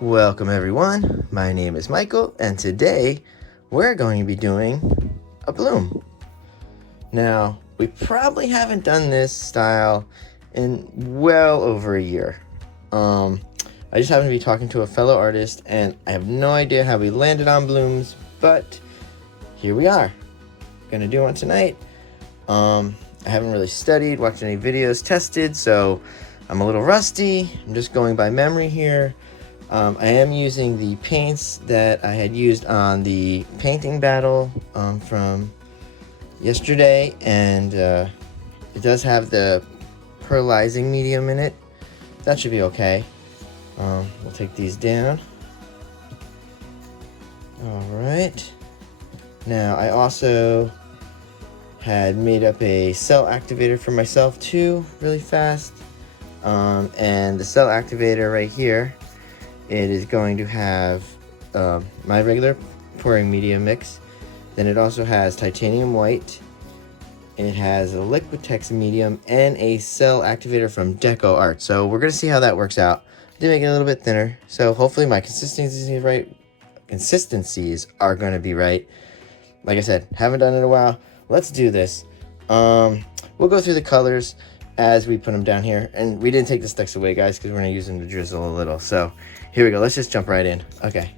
Welcome everyone, my name is Michael, and today we're going to be doing a bloom. Now, we probably haven't done this style in well over a year. I just happened to be talking to a fellow artist, and I have no idea how we landed on blooms, but here we are. Gonna do one tonight. I haven't really studied, watched any videos, tested, so I'm a little rusty. I'm just going by memory here. I am using the paints that I had used on the painting battle from yesterday, and it does have the pearlizing medium in it. That should be okay. We'll take these down. Alright. Now, I also had made up a cell activator for myself too, really fast. And the cell activator right here, it is going to have my regular pouring media mix. Then it also has titanium white. It has a Liquitex medium and a cell activator from Deco Art. So we're going to see how that works out. I did make it a little bit thinner. So hopefully my consistencies are going to be right. Like I said, haven't done it in a while. Let's do this. We'll go through the colors as we put them down here. And we didn't take the sticks away, guys, because we're going to use them to drizzle a little. So here we go. Let's just jump right in. Okay.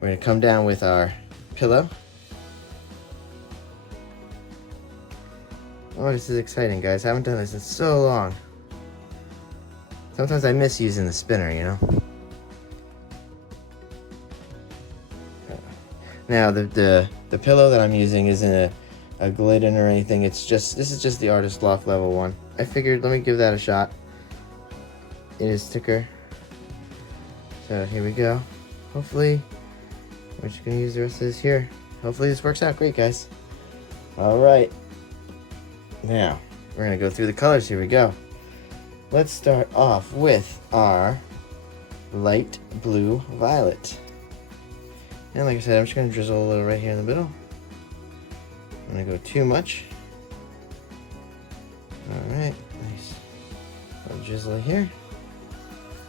We're going to come down with our pillow. Oh, this is exciting, guys. I haven't done this in so long. Sometimes I miss using the spinner, you know? Now, the pillow that I'm using isn't a Glidden or anything. This is just the Artist Loft level 1. I figured, let me give that a shot. It is thicker. So here we go. Hopefully, we're just gonna use the rest of this here. Hopefully this works out great, guys. All right. Now, we're gonna go through the colors. Here we go. Let's start off with our light blue violet. And like I said, I'm just gonna drizzle a little right here in the middle. I'm gonna go too much. All right, nice. A little drizzle here.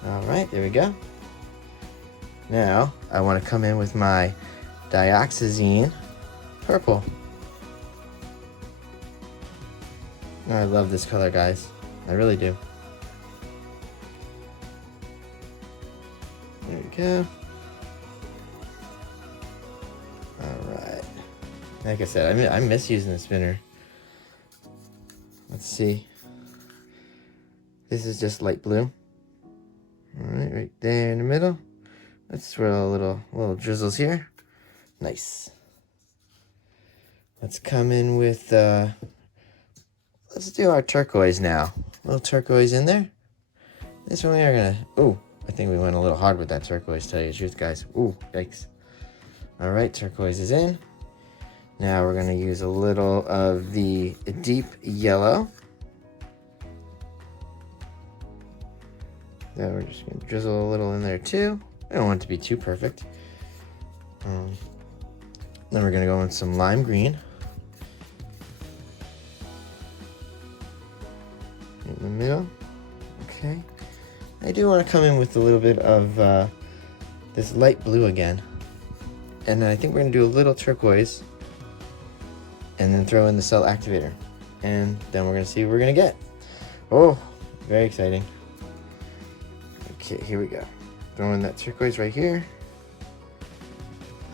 All right, there we go. Now, I want to come in with my dioxazine purple. I love this color, guys. I really do. There we go. All right. Like I said, I miss using the spinner. Let's see. This is just light blue. All right there in the middle. Let's swirl a little drizzles here. Nice. Let's come in with, let's do our turquoise now. A little turquoise in there. This one we are gonna, ooh, I think we went a little hard with that turquoise, tell you the truth, guys. Ooh, yikes. All right, turquoise is in. Now we're gonna use a little of the deep yellow. Then we're just gonna drizzle a little in there too. I don't want it to be too perfect. Then we're gonna go in some lime green. In the middle. Okay. I do want to come in with a little bit of this light blue again. And then I think we're gonna do a little turquoise. And then throw in the cell activator. And then we're gonna see what we're gonna get. Oh, very exciting. Okay, here we go. Throwing that turquoise right here.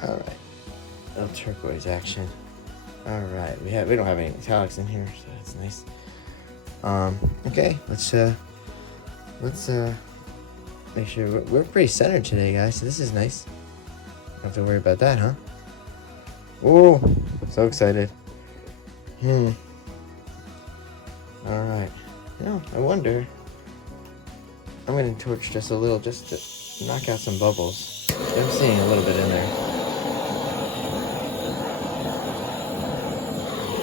All right, little turquoise action. All right, we don't have any metallics in here, so that's nice. Okay, let's make sure we're pretty centered today, guys. So this is nice. Don't have to worry about that, huh? Oh, so excited. All right. Now I wonder. I'm gonna torch just a little, just to knock out some bubbles. I'm seeing a little bit in there.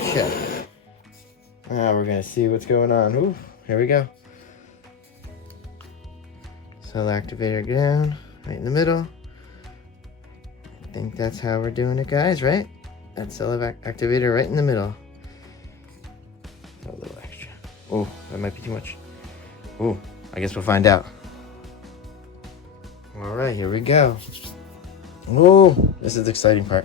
Okay. Now we're gonna see what's going on. Ooh, here we go. Cell activator down, right in the middle. I think that's how we're doing it, guys, right? That cell activator right in the middle. A little extra. Oh, that might be too much. Oh, I guess we'll find out. All right, here we go. Ooh, this is the exciting part.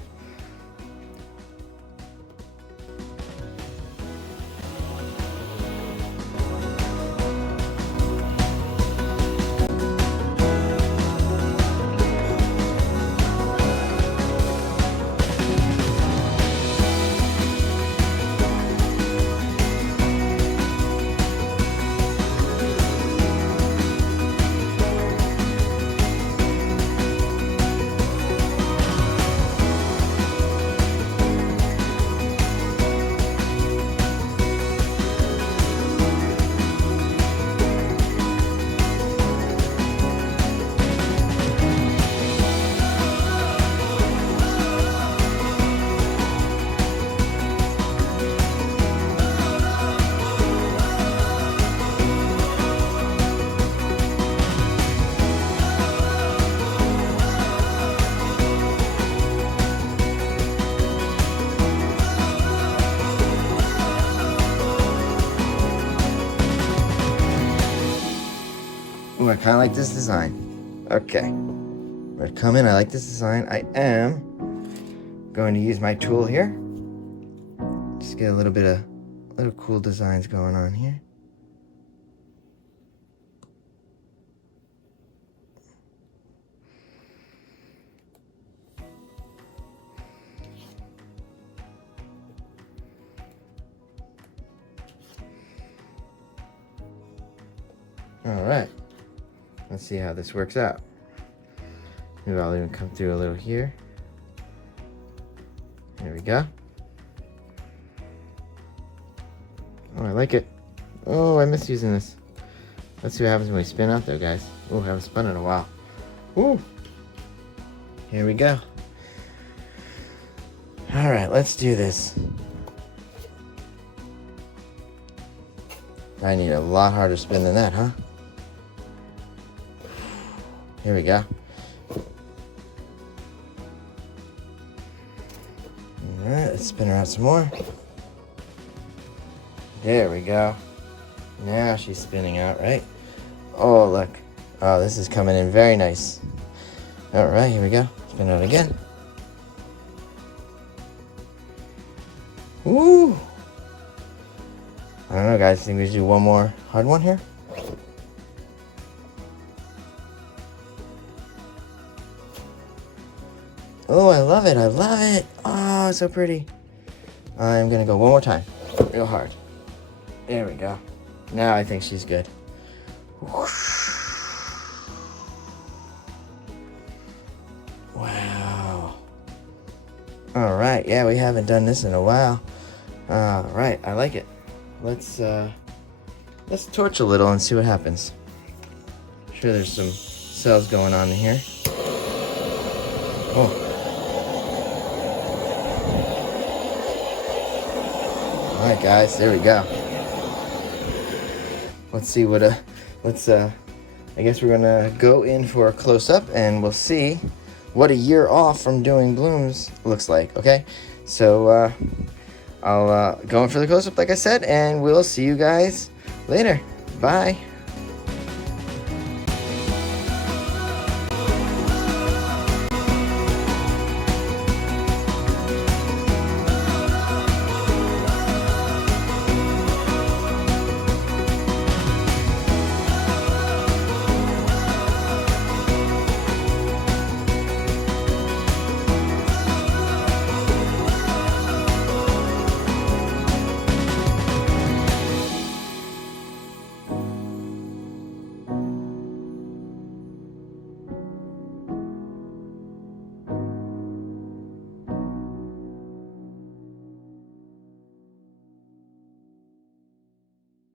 Ooh, I kind of like this design. Okay, I'm gonna come in. I like this design. I am going to use my tool here. Just get a little bit of little cool designs going on here. All right. Let's see how this works out. Maybe I'll even come through a little here. There we go. Oh, I like it. Oh, I miss using this. Let's see what happens when we spin out though, guys. Oh, I haven't spun in a while. Ooh. Here we go. All right, let's do this. I need a lot harder spin than that, huh? Here we go. Alright, let's spin her out some more. There we go. Now she's spinning out, right? Oh, look. Oh, this is coming in very nice. Alright, here we go. Spin out again. Woo! I don't know, guys. I think we should do one more hard one here. Oh, I love it. I love it. Oh, so pretty. I'm going to go one more time. Real hard. There we go. Now I think she's good. Wow. All right. Yeah, we haven't done this in a while. All right. I like it. Let's torch a little and see what happens. I'm sure there's some cells going on in here. Oh. All right, guys, there we go. Let's see what I guess we're gonna go in for a close-up and we'll see what a year off from doing blooms looks like, okay? So I'll go in for the close-up like I said, and we'll see you guys later. Bye.